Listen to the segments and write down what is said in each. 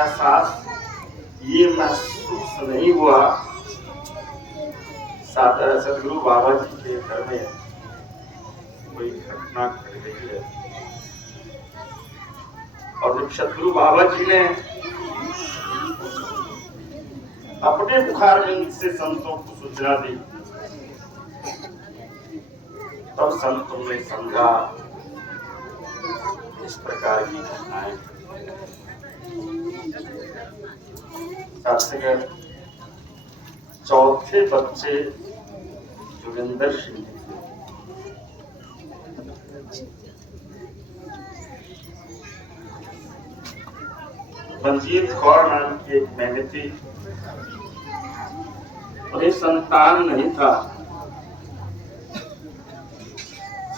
एहसास ये महसूस नहीं हुआ सदगुरु बाबा जी के घर में कोई घटना घट गई है। और जब सदगुरु बाबा जी ने अपने मुखारबिंद से संतों को सूचना दी, तब संतों ने समझा इस प्रकार की घटनाएं। सत्संग चौथे बच्चे जोगिंदर सिंह जी थे। मंजीत कौर नाम की एक मैंने थी, उन्हें संतान नहीं था।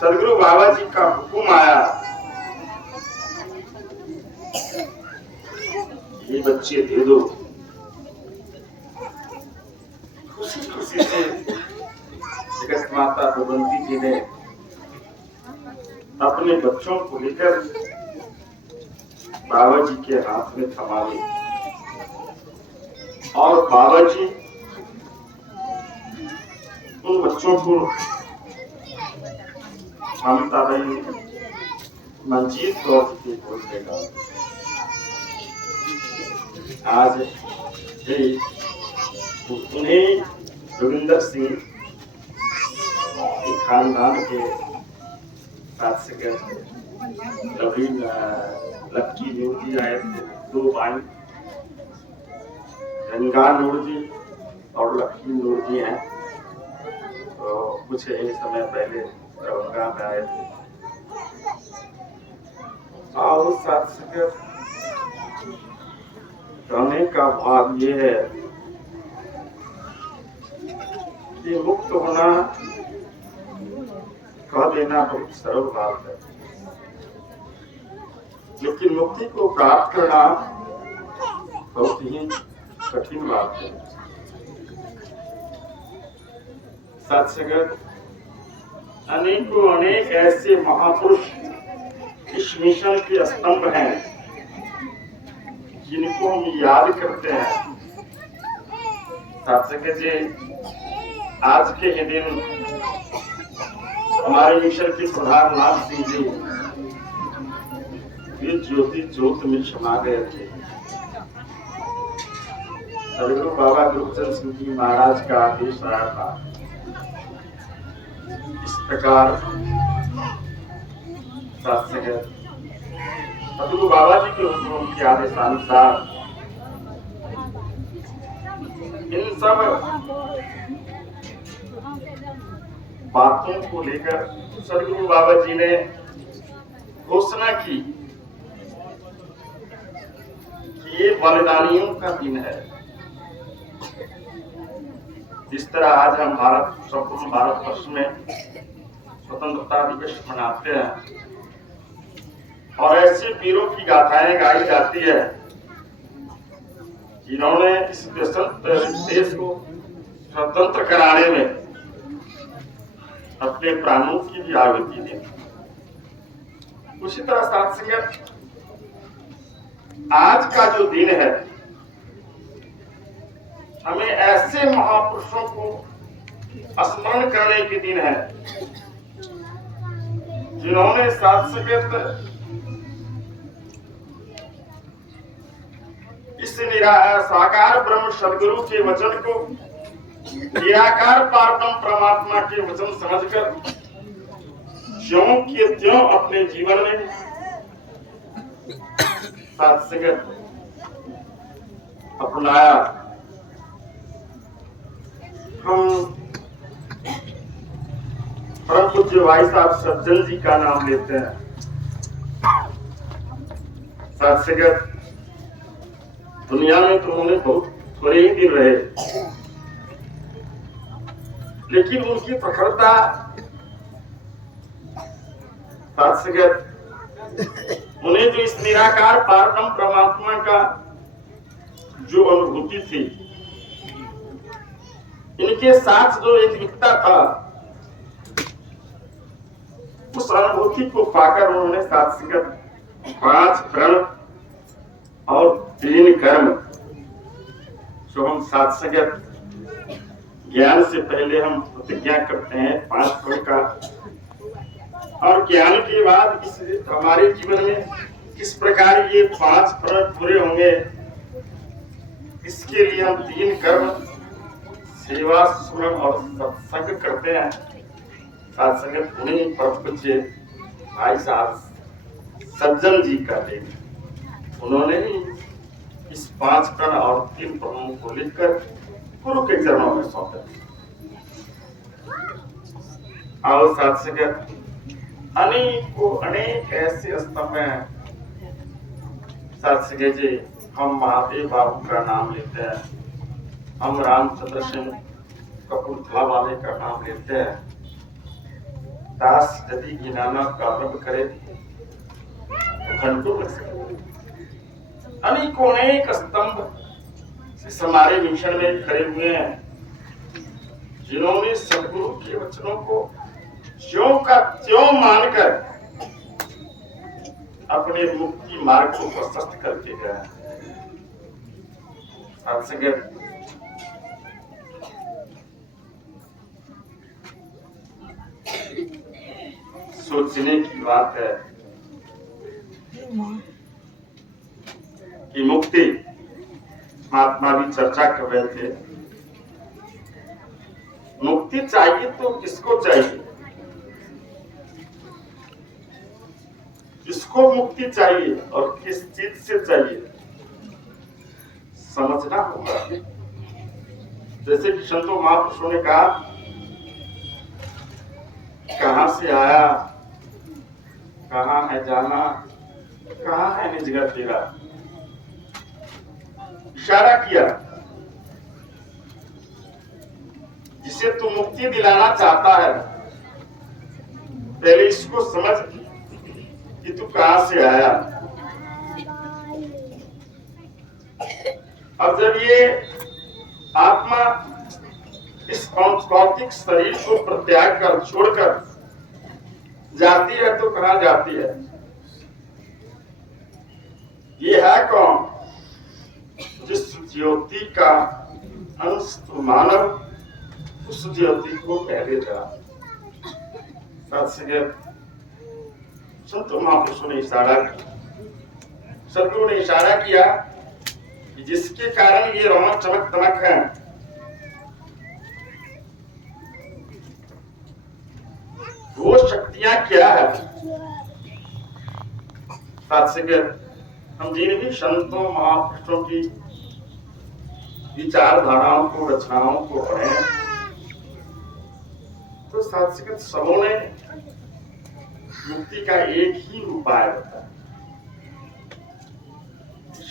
सदगुरु बाबा जी का हुक्म आया, ये बच्चे दे दो। खुशी खुशी से जगत माता भगवंती जी ने अपने बच्चों को लेकर बाबा जी के हाथ में थमा ली और बाबा जी उन बच्चों को ममता बहन मंजीत कौर जी के बोल देगा। आज उन्हें जोगिंदर सिंह के खानदान के साथ से लक्की नूर जी आए थे, दो भाई गंगा नूर जी और लक्की नूर जी हैं। तो कुछ ही समय पहले दरभंगा में आए थे और साथ से कहने का भाव ये है कि मुक्त होना कह देना बहुत सरल बात है, लेकिन मुक्ति को प्राप्त करना बहुत ही कठिन बात है। सत्संग अनेकों अनेक ऐसे महापुरुष इस मिशन के स्तंभ हैं जिनको हम याद करते हैं। सत्संग जी आज के ही दिन हमारे मिशन के प्रधान लाल सिंह जी ये ज्योति ज्योत में समा गए थे। सदगुरु बाबा गुरुचंद सिंह जी महाराज का आदेश आया था, इस प्रकार सदगुरु बाबा जी के हुक्म के आदेशानुसार इन सब बातों को लेकर सदगुरु बाबा जी ने घोषणा की कि ये बलिदानियों का दिन है। जिस तरह आज हम संपूर्ण भारतवर्ष में स्वतंत्रता दिवस मनाते हैं और ऐसे वीरों की गाथाएं गाई जाती है जिन्होंने इस देश को स्वतंत्र कराने में अपने प्राणों की भी आहुति दी। उसी तरह साथ संगत आज का जो दिन है, हमें ऐसे महापुरुषों को स्मरण करने के दिन है जिन्होंने साथ संगत इस साकार ब्रह्म सदगुरु के वचन को निराकार पारब्रह्म परमात्मा के वचन समझकर ज्यों के त्यों अपने जीवन में साथ संगत अपनाया। हम परम पूज्य भाई साहब सज्जन जी का नाम लेते हैं। साथ संगत दुनिया में तो उन्होंने बहुत थोड़े ही दिन रहे, लेकिन उनकी प्रखरता साथ संगत उन्हें जो इस निराकार पारब्रह्म परमात्मा का जो अनुभूति थी, इनके साथ जो एकता था, उस अनुभूति को पाकर उन्होंने साथ संगत 5 प्रण और तीन कर्म जो हम साथ संगत ज्ञान से पहले हम प्रतिज्ञा करते हैं 5 फल का, और ज्ञान के बाद इस हमारे जीवन में किस प्रकार ये 5 फल पूरे होंगे, इसके लिए हम 3 कर्म सेवा, सुमरन और सत्संग करते हैं। साथ संगत उन्हीं परम पूज्य भाई साहब सज्जन जी का देव, उन्होंने ही इस 5 कर्ण और 3 प्रमाणों को लिखकर गुरु के चरणों में सौंपे। आओ साथ संगत अनेक ऐसे स्तंभ हैं साथ संगत जी, हम महादेव बाबू का नाम लेते हैं, हम रामचंद्र सिंह कपूरथला वाले का नाम लेते हैं, दास यदि गिनाना प्रारंभ करे तो घंटों लग सकते। अनेक स्तंभ इस हमारे मिशन में खड़े हुए हैं, जिन्होंने सदगुरु के वचनों को ज्यों का त्यों मानकर अपने मुक्ति मार्ग को प्रशस्त करके गए। सोचने की बात है कि मुक्ति, महात्मा भी चर्चा कर रहे थे, मुक्ति चाहिए तो किसको चाहिए, किसको मुक्ति चाहिए और किस चीज से चाहिए, समझना होगा। जैसे कि संतों महापुरुषों ने कहा, कहां से आया, कहां है जाना, कहां है निजगह तेरा, इशारा किया। जिसे तू मुक्ति दिलाना चाहता है, पहले इसको समझ कि तू कहां से आया। अब जब ये आत्मा इस भौतिक शरीर को प्रत्याग कर छोड़कर जाती है तो कहां जाती है? ये है कौन? जिस ज्योति का अंश तो मानव, उस ज्योति को पहले था। संत महापुरुषों ने इशारा किया, सदगुरु ने इशारा किया कि जिसके कारण ये रौनक चमक दमक है, वो शक्तियां क्या है। हम जिन भी संतों महापुरुषों की विचारधाराओं को, रचनाओं को पढ़े, तो साथ सबों ने मुक्ति का एक ही उपाय बताया,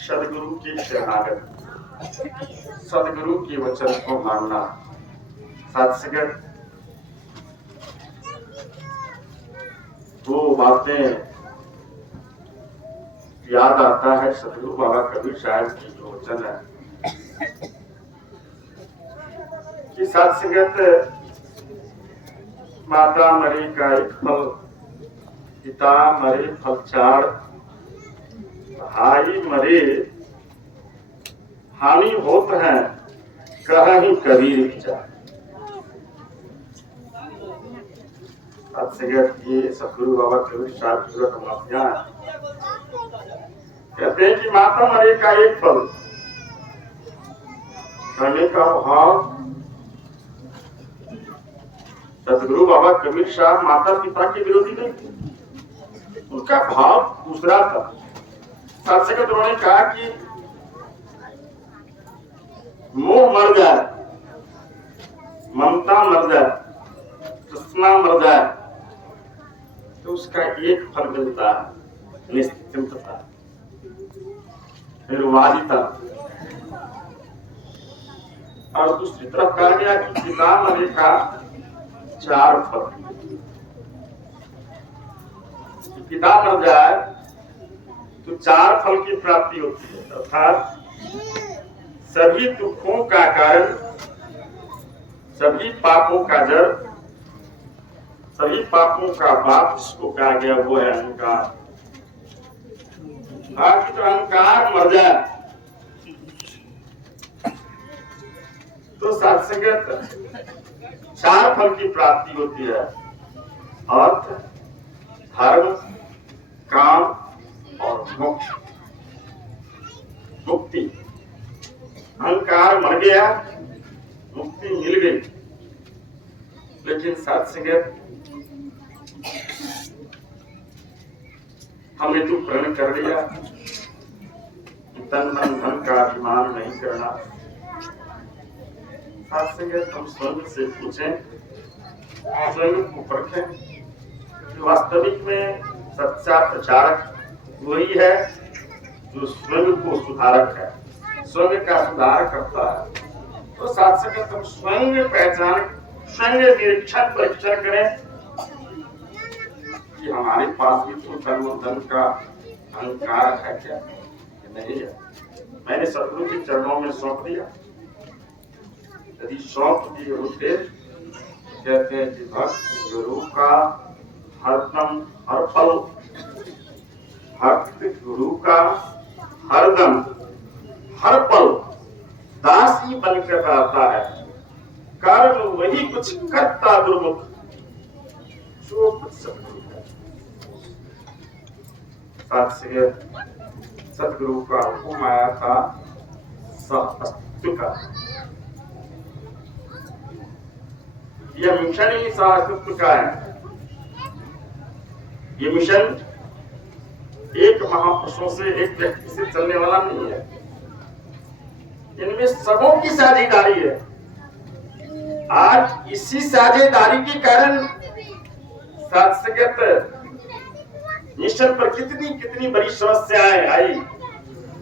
सदगुरु की शरणागत, सदगुरु के वचन को मानना। साथ वो बातें याद आता है, सदगुरु बाबा कबीर साहब की जो वचन है कि साथ संगत माता मरे का एक फल, पिता मरे फल 4, भाई मरे हानि होत है, कहीं कबीर विचार। ये सदगुरु बाबा कबीर साहब की रत्नावलियां कहते हैं कि माता मरे का एक फल, कहने का भाव सदगुरु बाबा कबीर साहब माता पिता के विरोधी नहीं थे, उनका भाव दूसरा था। साथ संगत उन्होंने कहा कि मोह मर जाए, ममता मर जाए, तृष्णा मर जाए, तो उसका एक फल मिलता है, निश्चिंतता, निर्वादिता। और दूसरी तरफ कहा गया कि पिता मरे का 4 फल, पिता मर जाए तो 4 फल की प्राप्ति होती है, अर्थात सभी दुखों का कारण, सभी पापों का जड़, सभी पापों का बाप जिसको कहा गया वो है अहंकार। बाकी तो अहंकार मर जाए तो सत्संगत चार फल की प्राप्ति होती है। अर्थ, धर्म, काम और मोक्ष, मुक्ति। अहंकार मर गया, मुक्ति मिल गई। लेकिन सत्संगत हमें तो प्रण कर लिया, तन मन धन का अभिमान नहीं करना। सत्संगत हम स्वयं से पूछें, स्वयं को परखें कि वास्तविक में सच्चा प्रचारक वही है जो स्वयं को सुधारक है, स्वयं का सुधार करता है। तो सत्संगत हम स्वयं पहचान, स्वयं निरीक्षण परीक्षण करें कि हमारे पास भी तो कर्म धन का अहंकार है क्या, नहीं है। मैंने सतगुरु के चरणों में सौंप दिया। यदि सौंप दिए होते, कहते हैं कि भक्त गुरु का हरदम हर पल, भक्त गुरु का हरदम हर पल दास ही बनकर आता है। कर्म वही कुछ करता दुर्मुख, जो कुछ सतगुरु है। सतगुरु का हुक्म आया था सहअस्तित्व का। यह मिशन ही सहअस्तित्व का है। ये मिशन एक महापुरुषों से, एक व्यक्ति से चलने वाला नहीं है। इनमें सबों की साझेदारी है। आज इसी साझेदारी के कारण सत्संगत मिशन पर कितनी कितनी बड़ी समस्याएं आई,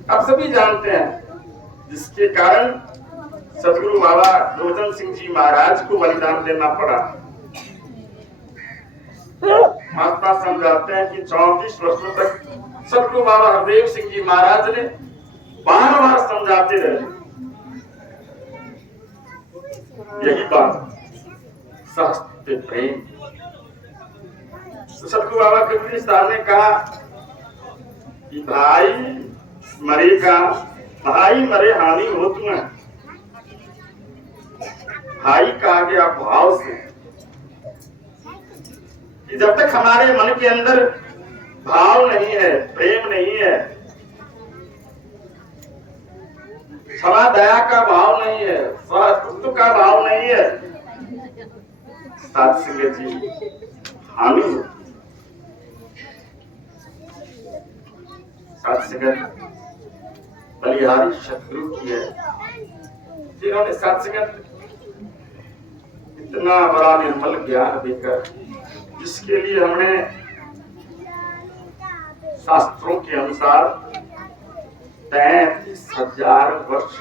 अब सभी जानते हैं। जिसके कारण सतगुरु बाबा गोवर्धन सिंह जी महाराज को बलिदान देना पड़ा। महात्मा समझाते हैं कि 34 वर्षों तक सतगुरु बाबा हरदेव सिंह जी महाराज ने बार बार समझाते रहे यही बात, सहस्त्र प्रेम। सतगुरु बाबा कबीर साहब ने कहा कि भाई मरेगा, भाई मरे हानि हो तुम्हें। भाई कहा गया भाव से कि जब तक हमारे मन के अंदर भाव नहीं है, प्रेम नहीं है, क्षमा दया का भाव नहीं है, सहअस्तित्व का भाव नहीं है, सत्संग जी हानि हो। सत्संगत बलिहारी शत्रु की है, जिन्होंने सत्संगत इतना बड़ा निर्मल ज्ञान देकर, जिसके लिए हमने शास्त्रों के अनुसार 33,000 वर्ष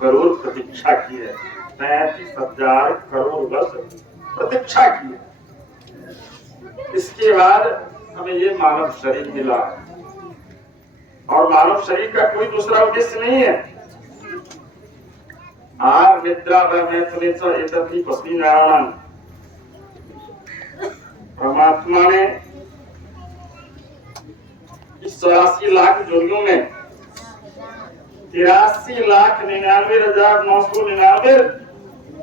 करोड़ प्रतीक्षा की है। 33,000 करोड़ वर्ष प्रतीक्षा की है। इसके बाद हमें ये मानव शरीर मिला, और मानव शरीर का कोई दूसरा उद्देश्य नहीं है। आर निद्रा पश्चिम नारायण, परमात्मा ने इस 84 लाख जोनियों में 83,99,999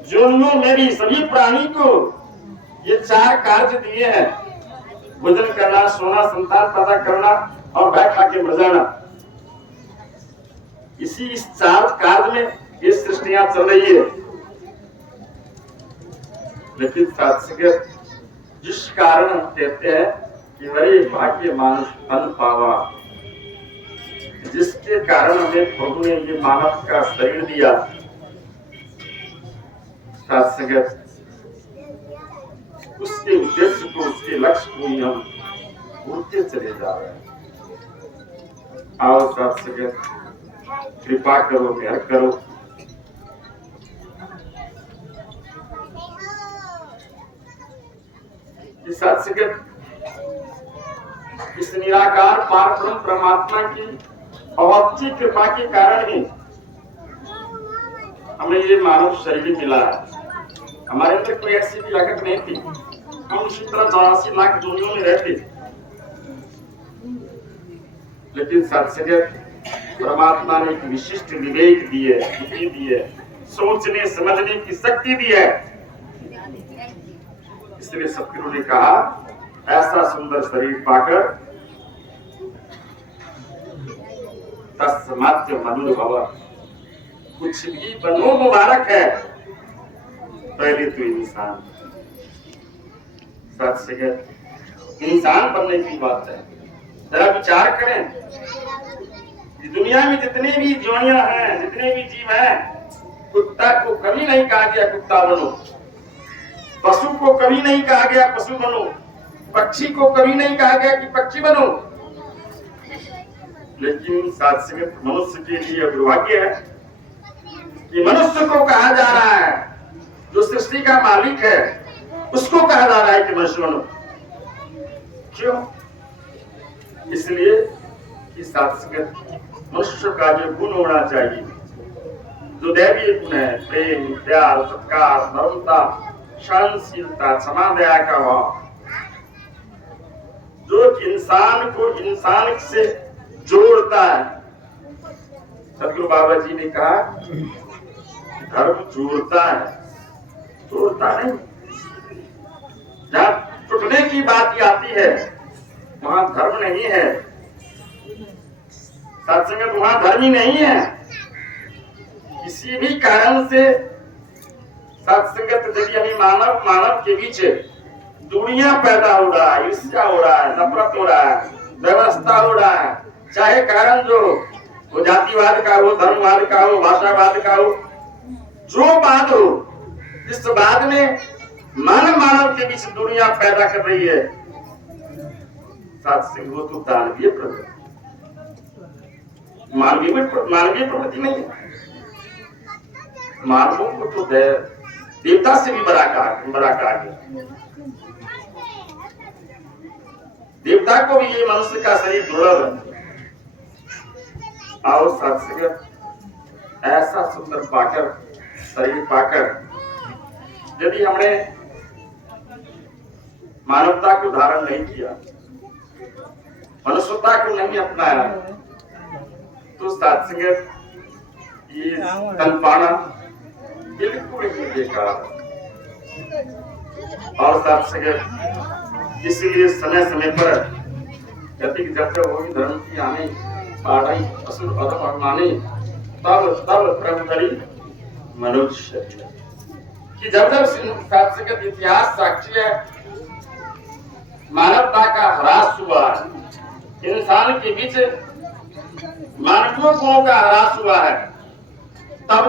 जोनियों में भी सभी प्राणी को ये 4 कार्य दिए हैं: भोजन करना, सोना, संतान पैदा करना और बैठ खा के मर जाना। इस 4 कार्य में ये सृष्टियां चल रही है। लेकिन सत्संगत जिस कारण हम कहते हैं कि बड़े भाग्य मानुष फल पावा, जिसके कारण हमें प्रभु ने ये मानव का शरीर दिया, सत्संगत उसके उद्देश्य को, उसके लक्ष्य को ही हम भूलते चले जा रहे हैं। आओ सत्संगत कृपा करो, मेहर करो, सत्संगत इस निराकार पारब्रह्म परमात्मा की अवधि कृपा के कारण ही हमें ये मानव शरीर मिला है। हमारे अंदर कोई ऐसी भी लागत नहीं थी, हम इसी तरह 84 लाख दुनिया में रहते। लेकिन सत्संगत परमात्मा ने एक विशिष्ट विवेक दिए, बुद्धि दिए, सोचने समझने की शक्ति दी है। इसलिए सतगुरु ने कहा ऐसा सुंदर शरीर पाकर तस्मात् मनुर्भव, कुछ भी बनो मुबारक है, पहले तो इंसान। सत्संग इंसान बनने की बात है। जरा विचार करें, इस दुनिया में जितने भी जीवियां हैं, जितने भी जीव हैं, कुत्ता को कभी नहीं कहा गया कुत्ता बनो, पशु को कभी नहीं कहा गया पशु बनो, पक्षी को कभी नहीं कहा गया कि पक्षी बनो। लेकिन सात्विक मनुष्य के लिए दुर्भाग्य है कि मनुष्य को कहा जा रहा है, जो सृष्टि का मालिक है उसको कहा जा रहा है कि मनुष्य बनो। क्यों? इसलिए कि सात्विक मनुष्य का जो गुण होना चाहिए, जो दैवीय गुण है, प्रेम, प्यार, सत्कार, नम्रता, सहनशीलता, क्षमा, दया का भाव, जो इंसान को इंसान से जोड़ता है। सतगुरु बाबा जी ने कहा धर्म जोड़ता है, तोड़ता नहीं। जहां टूटने की बात आती है वहां धर्म नहीं है, सत्संग वहां धर्म ही नहीं है। किसी भी कारण से सत्संगत यदि हमें मानव मानव के बीच दूरियां पैदा हो रहा है, ईर्ष्या हो रहा है, नफरत हो रहा है, व्यवस्था हो रहा है, चाहे कारण जो वो जातिवाद का हो, धर्मवाद का हो, भाषावाद का हो, जो बात हो, इस बात में मानव मानव के बीच दूरियां पैदा कर रही है, सत्संग वो तो दानवीय प्रवृत्ति, मानवीय प्रवृत्ति नहीं है। मानवों को तो देवता से भी बड़ा कहा गया। देवता को भी ये मनुष्य का शरीर दुर्लभ है। और सत्संग ऐसा सुंदर पाकर, शरीर पाकर, यदि हमने मानवता को धारण नहीं किया, मनुष्यता को नहीं अपनाया, तो सत्संग ये तन पाना बिल्कुल ही बेकार। और सत्संग इसलिए समय समय पर कहती कि जब तक होगी धर्म की हानि, पाढ़ी, असुर, अधम, अभिमानी, तब प्रभु करी मनुष्य। कि जब सत्संग इतिहास साक्षी है, मानवता का ह्रास हुआ है, इंसान के बीच मानवीय गुणों का ह्रास हुआ है, तब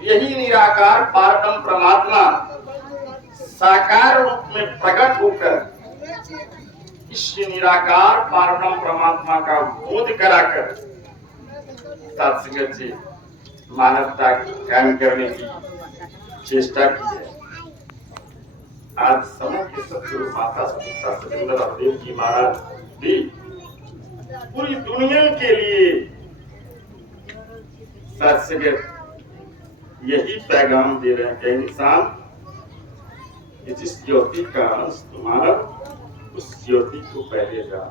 यही निराकार पारब्रह्म परमात्मा साकार रूप में प्रकट होकर इस निराकार पारब्रह्म परमात्मा का बोध कराकर सत्संग से मानवता कायम करने की चेष्टा की है। आज समय के सतगुरु माता सतगुरु देव जी महाराज भी पूरी दुनिया के लिए सत्संग यही पैगाम दे रहे हैं कि इंसान जिस ज्योति का अंश तुम्हारा, उस ज्योति को पहले जान।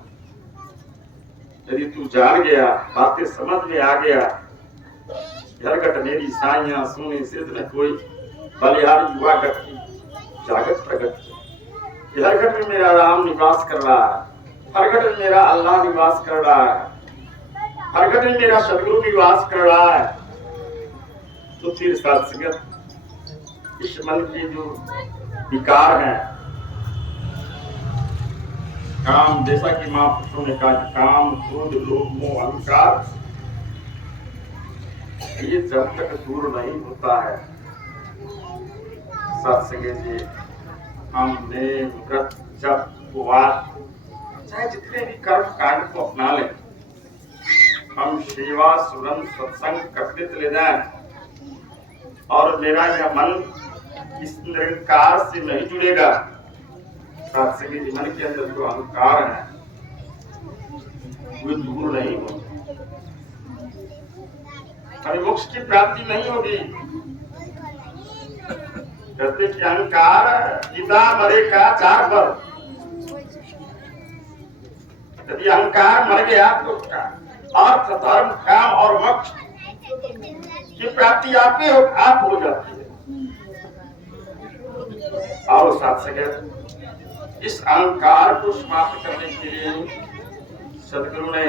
यदि तू जान गया, बातें समझ में आ गया, घर घट मेरी साइयां सुने सिद्ध न कोई, बलिहारी युवा घट की जागत प्रगट। हर घट में मेरा राम निवास कर रहा है, हर घट में मेरा अल्लाह निवास कर रहा है, हर घट में मेरा सदगुरु निवास कर रहा है। तो फिर सत्संग इस मन के जो विकार हैं, काम, जैसा कि महापुरुषों ने कहा, काम, क्रोध, लोभ, मोह, अहंकार, ये जब तक दूर नहीं होता है, सत्संग जी हमने व्रत, जप, उपवास, चाहे जितने भी कर्म कांड को अपना लें, हम सेवा, सुरन, सत्संग करते चले जाएं, और मेरा यह मन इस निरंकार से नहीं जुड़ेगा, सत्संग मन के अंदर जो अहंकार है वो दूर नहीं होगा, हमें मोक्ष की प्राप्ति नहीं होगी। कहते कि अहंकार पिता मरे का 4 पर, यदि अहंकार मर गया तो अर्थ, धर्म, काम और मोक्ष ये प्राप्ति आप हो जाती है। और साथ संगत इस अहंकार को समाप्त करने के लिए सदगुरु ने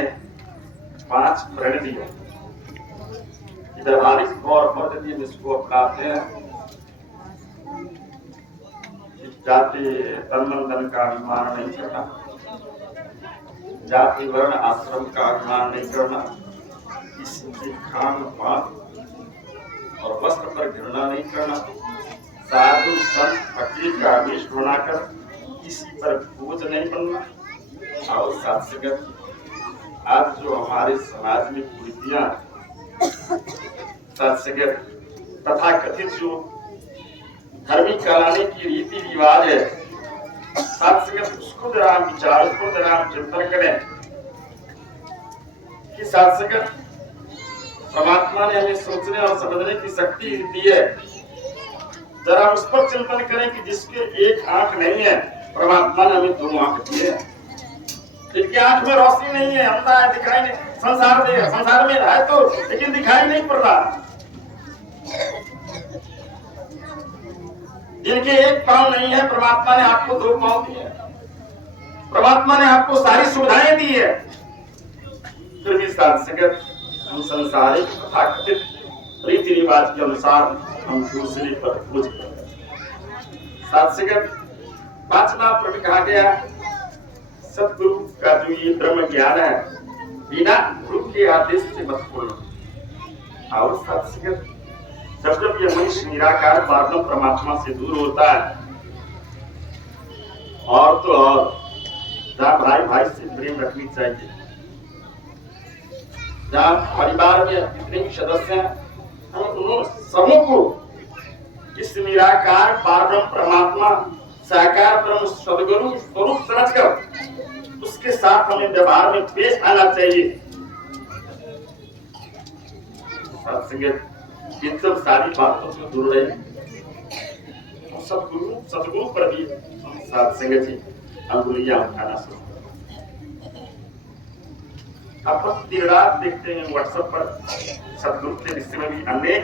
5 प्रण दिए। व्यवहारिक और पद्धति इसको अपनाते हैं। जाति तन मन धन का अभिमान नहीं करना, जाति वर्ण आश्रम का अभिमान नहीं करना, किसी के खान पान और वस्त्र पर घृणा नहीं करना, साधु संत फकीर का आवेश बनाकर किसी पर बोझ नहीं बनना। और साथ संगत आज जो हमारे समाज में कुरीतियां साथ संगत तथा कथित जो धर्मी कहलाने की रीति रिवाज है, साथ संगत उसको जरा हम विचार, उसको जरा हम चिंतन करें कि साथ संगत परमात्मा ने हमें सोचने और समझने की शक्ति दी है। जरा उस पर चिंतन करें कि जिसके एक आंख नहीं है, परमात्मा ने हमें 2 आंख दिए हैं। जिनकी आंख में रोशनी नहीं है, अंधा है, दिखाई नहीं, संसार में है तो लेकिन दिखाई नहीं पड़ रहा। जिनके एक पांव नहीं है, परमात्मा ने आपको 2 पांव दिए। परमात्मा ने आपको सारी सुविधाएं दी है। फिर भी साथ संगत हम संसारिक तथा कथित रीति रिवाज के अनुसार हम दूसरे पर बोझ कर। साथ संगत 5वां प्रण कहा गया, सतगुरु का जो ये ब्रह्म ज्ञान है बिना गुरु के आदेश से मत खोलना। और साथ संगत जब ये मनुष्य निराकार परम परमात्मा से दूर होता है और तो और जहाँ भाई से प्रेम रखनी चाहिए, जहाँ परिवार में जितने भी सदस्य हैं हम उन सबों को इस निराकार परम परमात्मा साकार ब्रह्म सदगुरु स्वरूप समझकर उसके साथ हमें व्यवहार में पेश आना चाहिए। सत्संग इन सब सारी बातों से दूर रहे। सतगुरु पर भी साथ संगत ही अंगुलियां उठाना शुरू। आप दिन रात देखते हैं व्हाट्सएप पर सतगुरु के विषय में भी अनेक